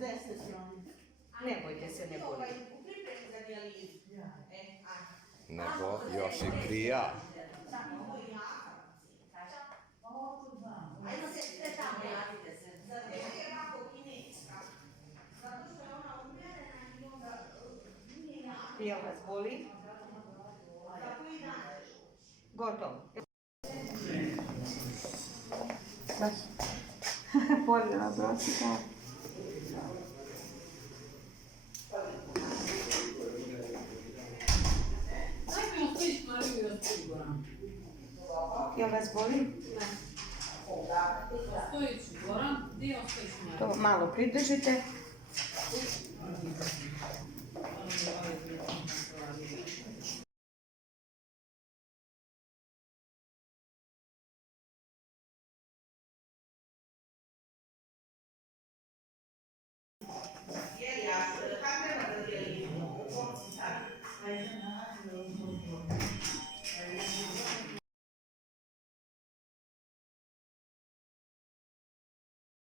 desne strane. Ne bojte se, ne boli. U pripremi za dijalizu. Nego još i krija. Ovo je jaka. Ajde se tamo javite se. Zato što je ovako kineska. Zato što je ona umjerena i onda nije jaka. Jel vas boli? Tako i danas. Gotovo. Podjela prosjeka. Jel vas boli? Stojiću, Goran, gdje ostojiš? To malo pridržite.